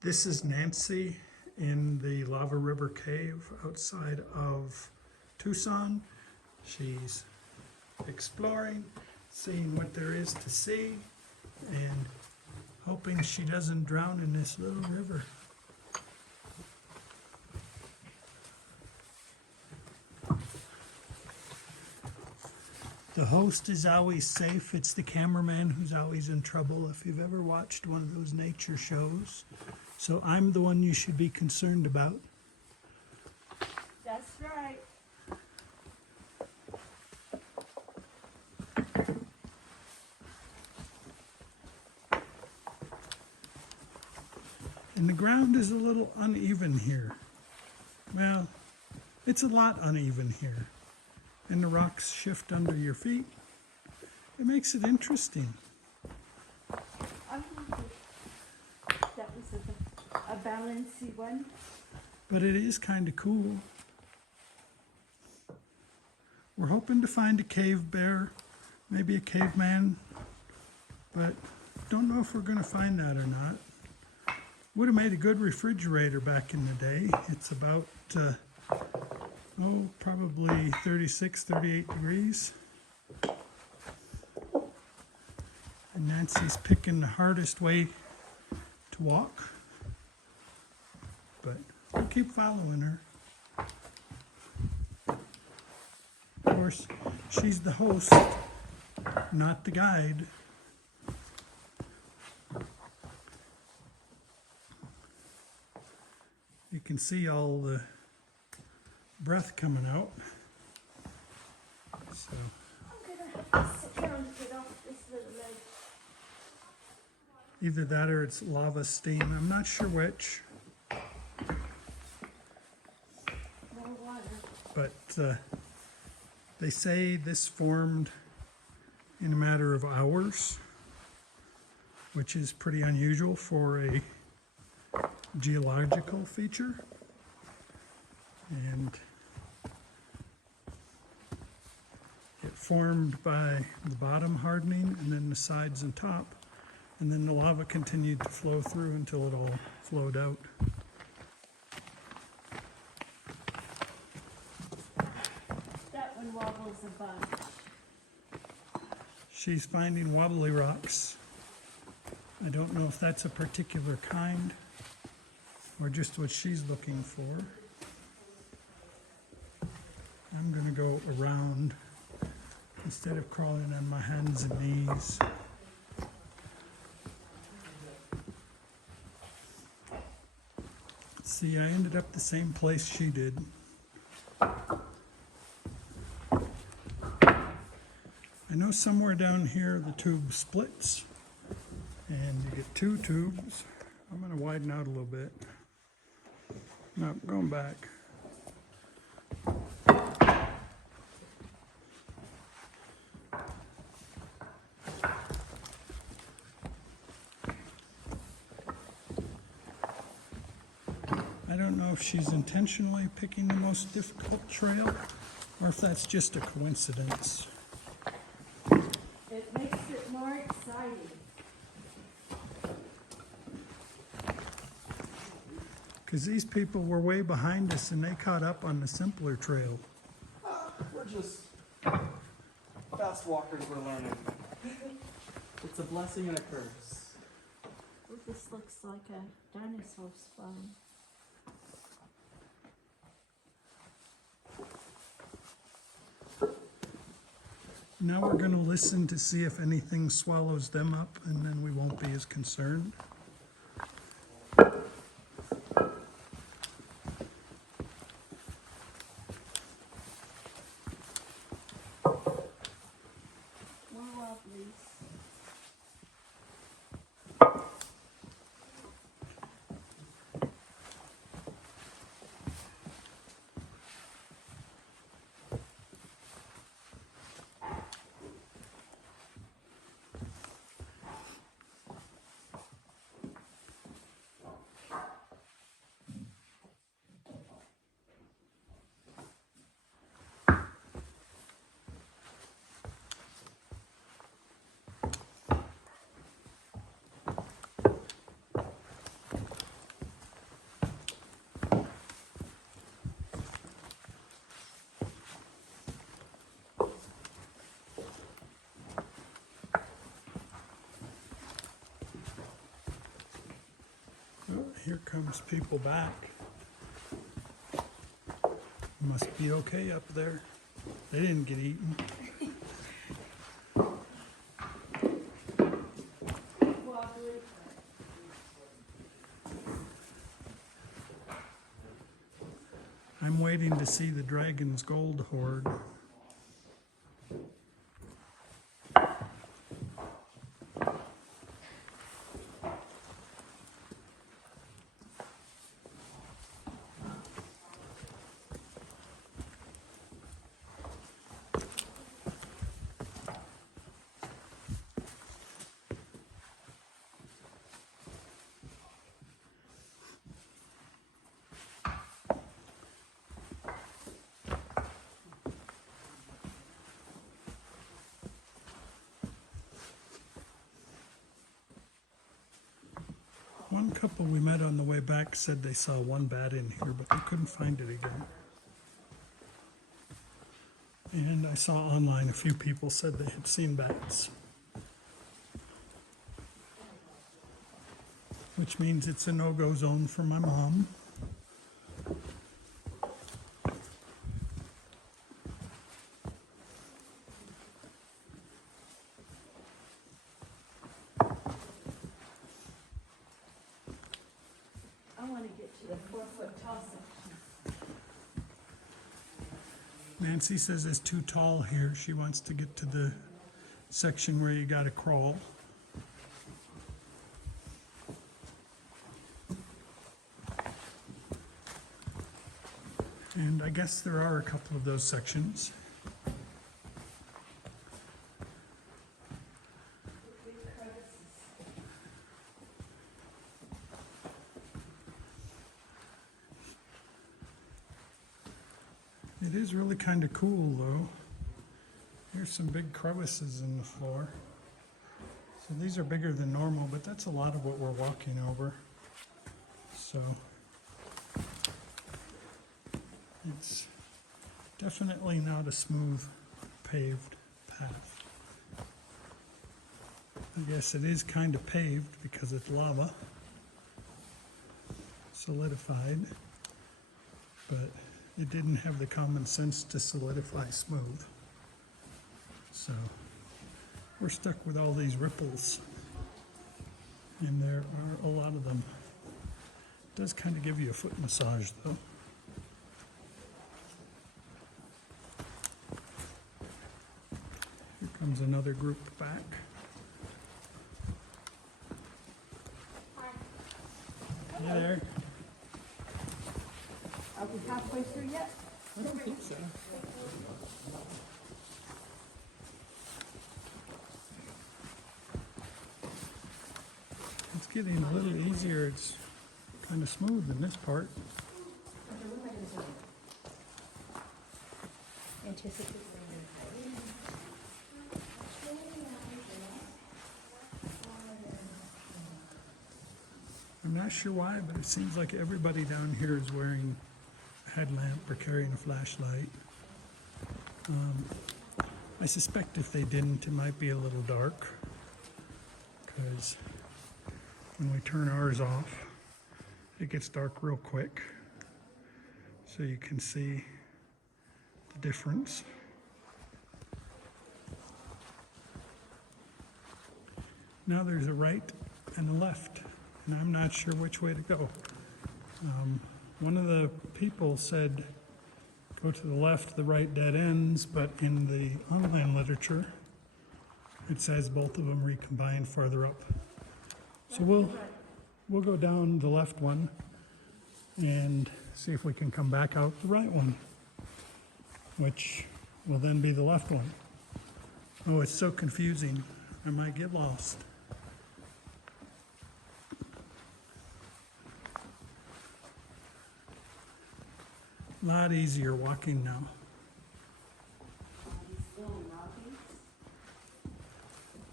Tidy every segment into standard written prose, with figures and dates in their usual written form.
This is Nancy in the Lava River Cave outside of Tucson. She's exploring, seeing what there is to see, and hoping she doesn't drown in this little river. The host is always safe. It's the cameraman who's always in trouble if you've ever watched one of those nature shows. So I'm the one you should be concerned about. That's right. And the ground is a little uneven here. Well, it's a lot uneven here. And the rocks shift under your feet. It makes it interesting. I think that was a balancy one. But it is kind of cool. We're hoping to find a cave bear, maybe a caveman, but don't know if we're going to find that or not. Would have made a good refrigerator back in the day. It's about, probably 36, 38 degrees. And Nancy's picking the hardest way to walk. But we'll keep following her. Of course, she's the host, not the guide. You can see all the breath coming out. So I'm gonna have to sit down to get off this little ledge. either that or it's lava steam. I'm not sure which, More water. but they say this formed in a matter of hours, which is pretty unusual for a geological feature. And it formed by the bottom hardening and then the sides and top, and then the lava continued to flow through until it all flowed out. That one wobbles a bunch. She's finding wobbly rocks. I don't know if that's a particular kind or just what she's looking for. I'm going to go around instead of crawling on my hands and knees. See, I ended up the same place she did. I know somewhere down here the tube splits and you get two tubes. I'm going to widen out a little bit. No, going back. I don't know if she's intentionally picking the most difficult trail or if that's just a coincidence. It makes it more exciting. Because these people were way behind us and they caught up on the simpler trail. We're just fast walkers, we're learning. It's a blessing and a curse. Oh, this looks like a dinosaur spine. Now we're going to listen to see if anything swallows them up, and then we won't be as concerned. More wobblies. Here comes people back. Must be okay up there. They didn't get eaten. I'm waiting to see the dragon's gold hoard. One couple we met on the way back said they saw one bat in here, but they couldn't find it again. And I saw online a few people said they had seen bats. Which means it's a no-go zone for my mom. I want to get to the 4-foot tall section. Nancy says it's too tall here. She wants to get to the section where you gotta crawl. And I guess there are a couple of those sections. It is really kind of cool though. Here's some big crevices in the floor. So these are bigger than normal, but that's a lot of what we're walking over. So it's definitely not a smooth paved path. I guess it is kind of paved because it's lava, solidified, but it didn't have the common sense to solidify smooth. So we're stuck with all these ripples, and there are a lot of them. It does kind of give you a foot massage though. Here comes another group back. Hi there. Are we halfway through yet? I don't think so. It's getting a little easier. It's kind of smooth in this part. I'm not sure why, but it seems like everybody down here is wearing a headlamp or carrying a flashlight. I suspect if they didn't, it might be a little dark, because when we turn ours off, it gets dark real quick. So you can see the difference. Now there's a right and a left, and I'm not sure which way to go. One of the people said go to the left, the right dead ends, but in the online literature it says both of them recombine farther up. So we'll go down the left one and see if we can come back out the right one, which will then be the left one. Oh, it's so confusing. I might get lost. A lot easier walking now.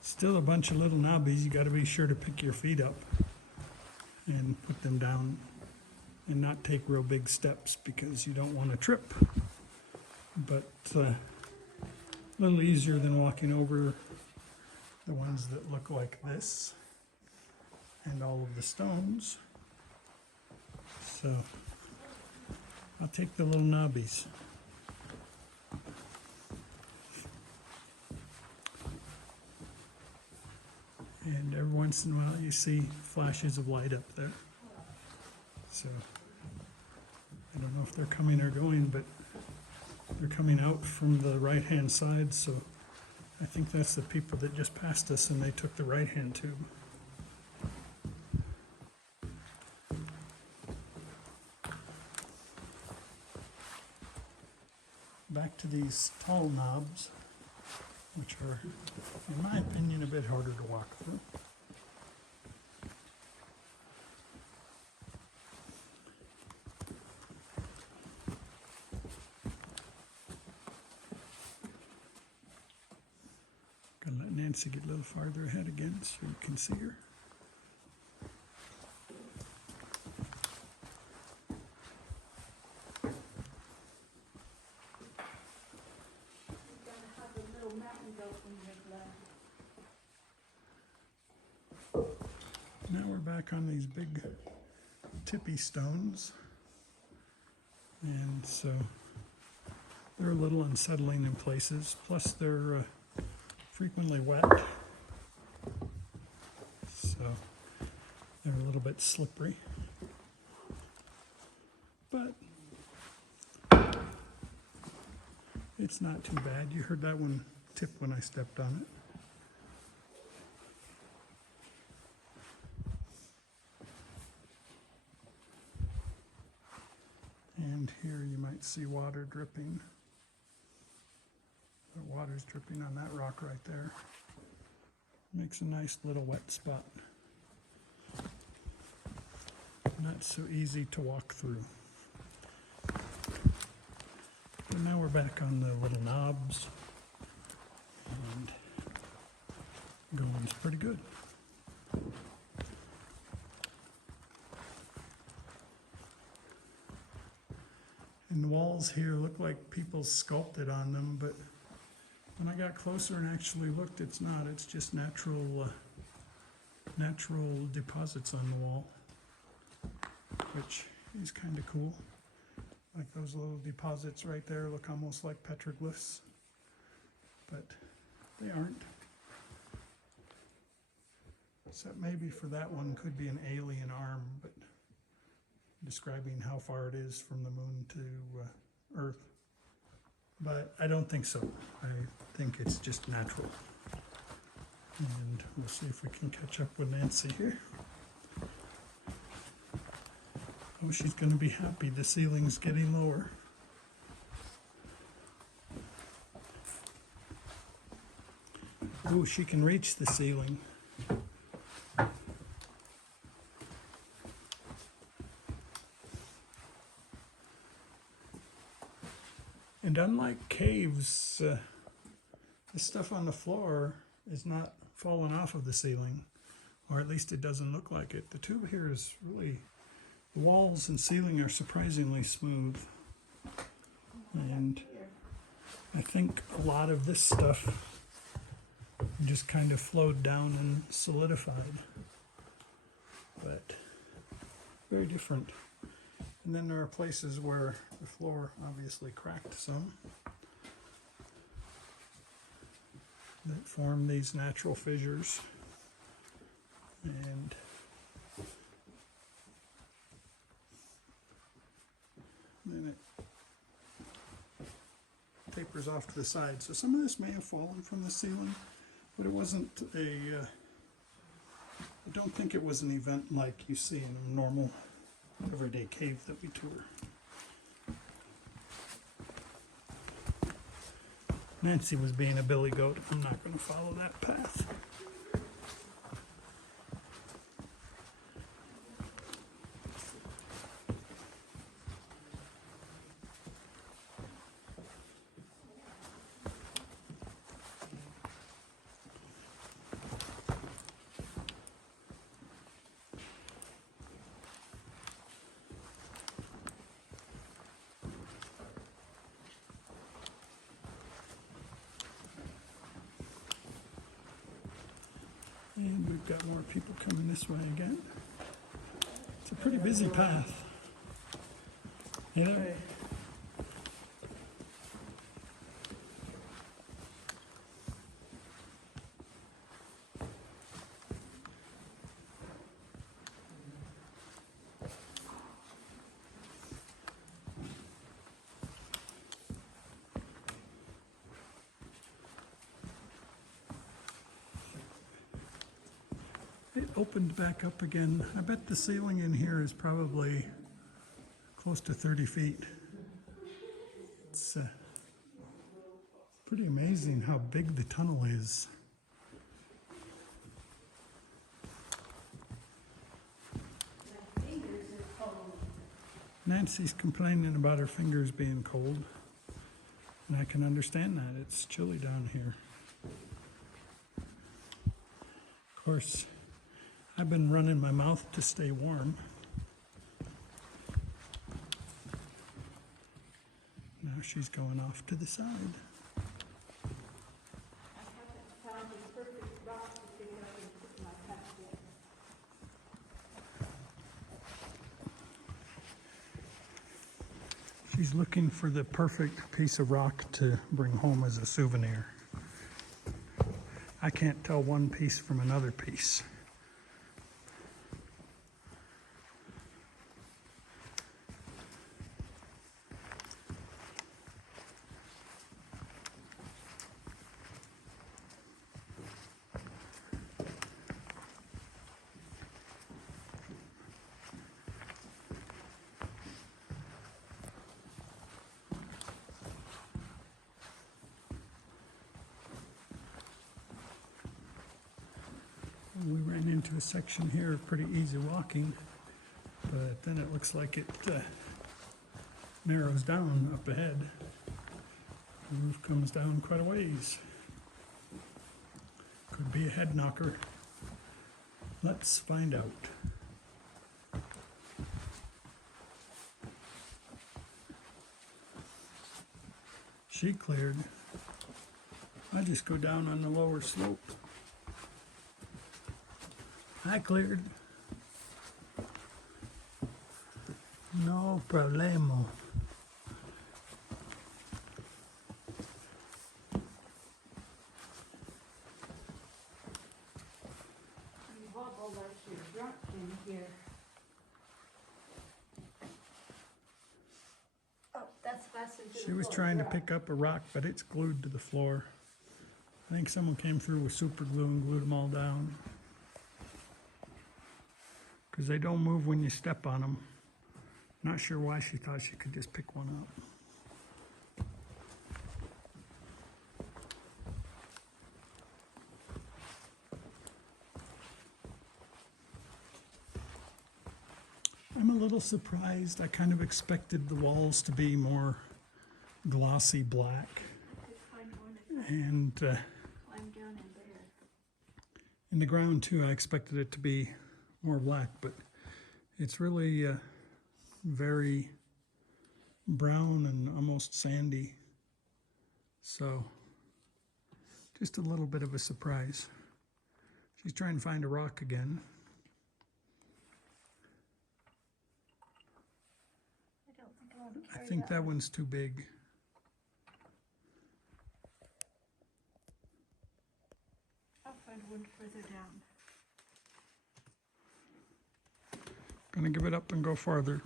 Still a bunch of little knobbies. You got to be sure to pick your feet up and put them down and not take real big steps because you don't want to trip. But a little easier than walking over the ones that look like this and all of the stones. So I'll take the little knobbies. And every once in a while you see flashes of light up there. So I don't know if they're coming or going, but they're coming out from the right-hand side, so I think that's the people that just passed us and they took the right-hand tube. Back to these tall knobs, which are, in my opinion, a bit harder to walk through. Gonna let Nancy get a little farther ahead again so you can see her. You're gonna have a little mountain goat when you're glad. Now we're back on these big tippy stones. And so they're a little unsettling in places, plus they're frequently wet. So they're a little bit slippery. But it's not too bad. You heard that one tip when I stepped on it. And here you might see water dripping. The water's dripping on that rock right there. Makes a nice little wet spot. Not so easy to walk through. But now we're back on the little knobs. And going's pretty good. And the walls here look like people sculpted on them, but when I got closer and actually looked, it's not. It's just natural deposits on the wall, which is kind of cool. Like those little deposits right there look almost like petroglyphs, but they aren't. Except maybe for that one could be an alien arm, but describing how far it is from the moon to Earth. But I don't think so. I think it's just natural. And we'll see if we can catch up with Nancy here. Oh, she's going to be happy. The ceiling's getting lower. Oh, she can reach the ceiling. And unlike caves, the stuff on the floor is not falling off of the ceiling, or at least it doesn't look like it. The tube here is really, the walls and ceiling are surprisingly smooth. And I think a lot of this stuff just kind of flowed down and solidified. But very different. And then there are places where the floor obviously cracked some that form these natural fissures. And then it tapers off to the side. So some of this may have fallen from the ceiling, but it wasn't a, I don't think it was an event like you see in a normal everyday cave that we tour. Nancy was being a billy goat. I'm not going to follow that path. And we've got more people coming this way again. It's a pretty busy path. Anyway. It opened back up again. I bet the ceiling in here is probably close to 30 feet. It's pretty amazing how big the tunnel is. My fingers are cold. Nancy's complaining about her fingers being cold, and I can understand that. It's chilly down here. Of course, I've been running my mouth to stay warm. Now she's going off to the side. I haven't found the perfect rock to pick up and put my cup in. She's looking for the perfect piece of rock to bring home as a souvenir. I can't tell one piece from another piece. We ran into a section here of pretty easy walking, but then it looks like it narrows down up ahead. The roof comes down quite a ways. Could be a head knocker. Let's find out. She cleared. I just go down on the lower slope. I cleared. No problemo. You wobble like you're drunk in here. Oh, that's fastened to the She was floor, trying to right. pick up a rock, but it's glued to the floor. I think someone came through with super glue and glued them all down. Because they don't move when you step on them. Not sure why she thought she could just pick one up. I'm a little surprised. I kind of expected the walls to be more glossy black. I could find one if And I climb down in there. in the ground too, I expected it to be more black, but it's really very brown and almost sandy. So just a little bit of a surprise. She's trying to find a rock again. I don't think I want to I carry think that one. one's too big. I'll find one further down. Gonna give it up and go farther.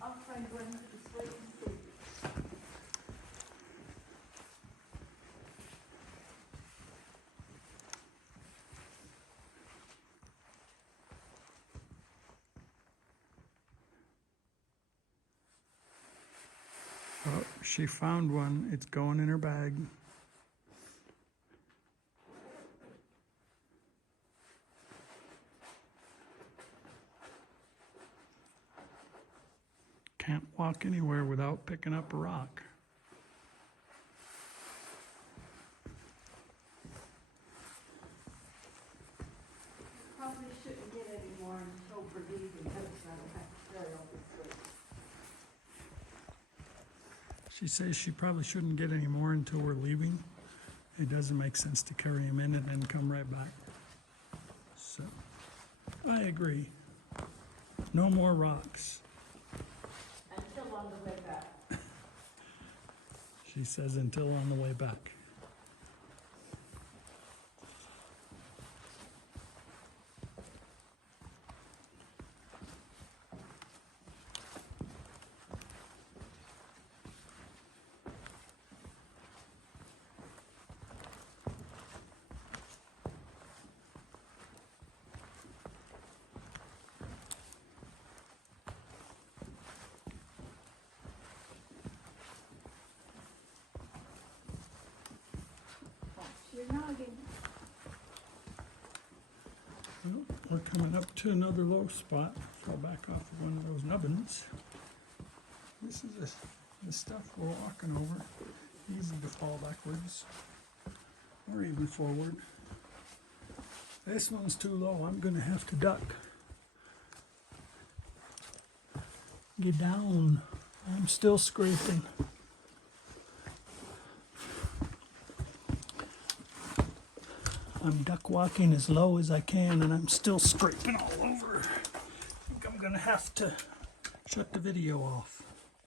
I'll find one that's wait and see. Oh, she found one. It's going in her bag. Can't walk anywhere without picking up a rock. Probably shouldn't get any more until we're leaving, because I don't have to carry all this weight. She says she probably shouldn't get any more until we're leaving. It doesn't make sense to carry them in and then come right back. So, I agree. No more rocks. Until on the way back. She says until on the way back. You're noggin. Well, we're coming up to another low spot. Fall back off of one of those nubbins. This is the stuff we're walking over. Easy to fall backwards or even forward. This one's too low. I'm gonna have to duck. Get down. I'm still scraping. I'm duck walking as low as I can and I'm still scraping all over. I think I'm gonna have to shut the video off.